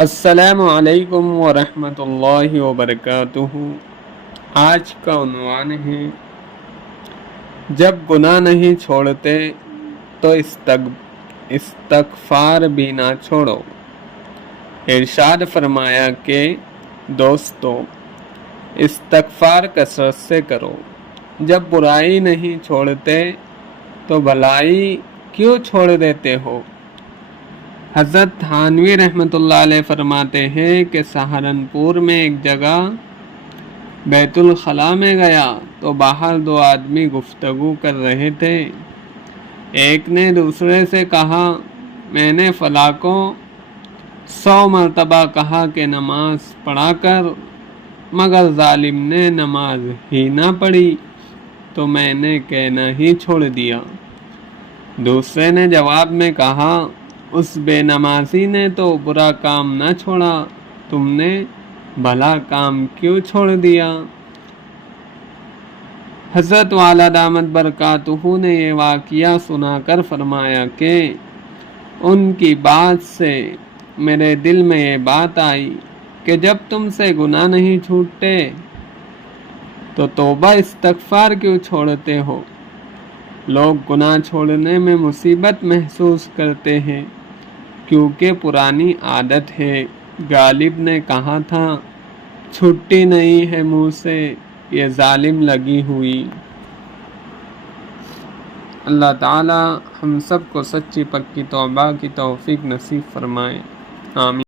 السلام علیکم ورحمۃ اللہ وبرکاتہ۔ آج کا عنوان ہے جب گناہ نہیں چھوڑتے تو استغفار بھی نہ چھوڑو۔ ارشاد فرمایا کہ دوستو استغفار کثرت سے کرو۔ جب برائی نہیں چھوڑتے تو بھلائی کیوں چھوڑ دیتے ہو؟ حضرت تھانوی رحمۃ اللہ علیہ فرماتے ہیں کہ سہارنپور میں ایک جگہ بیت الخلاء میں گیا تو باہر دو آدمی گفتگو کر رہے تھے۔ ایک نے دوسرے سے کہا، میں نے فلاں کو 100 مرتبہ کہا کہ نماز پڑھا کر، مگر ظالم نے نماز ہی نہ پڑھی تو میں نے کہنا ہی چھوڑ دیا۔ دوسرے نے جواب میں کہا، اس بے نمازی نے تو برا کام نہ چھوڑا، تم نے بھلا کام کیوں چھوڑ دیا؟ حضرت والا دامت برکاتہ نے یہ واقعہ سنا کر فرمایا کہ ان کی بات سے میرے دل میں یہ بات آئی کہ جب تم سے گناہ نہیں چھوٹتے تو توبہ استغفار کیوں چھوڑتے ہو؟ لوگ گناہ چھوڑنے میں مصیبت محسوس کرتے ہیں کیونکہ پرانی عادت ہے۔ غالب نے کہا تھا، چھٹی نہیں ہے منہ سے یہ ظالم لگی ہوئی۔ اللہ تعالی ہم سب کو سچی پکی توبہ کی توفیق نصیب فرمائے، آمین۔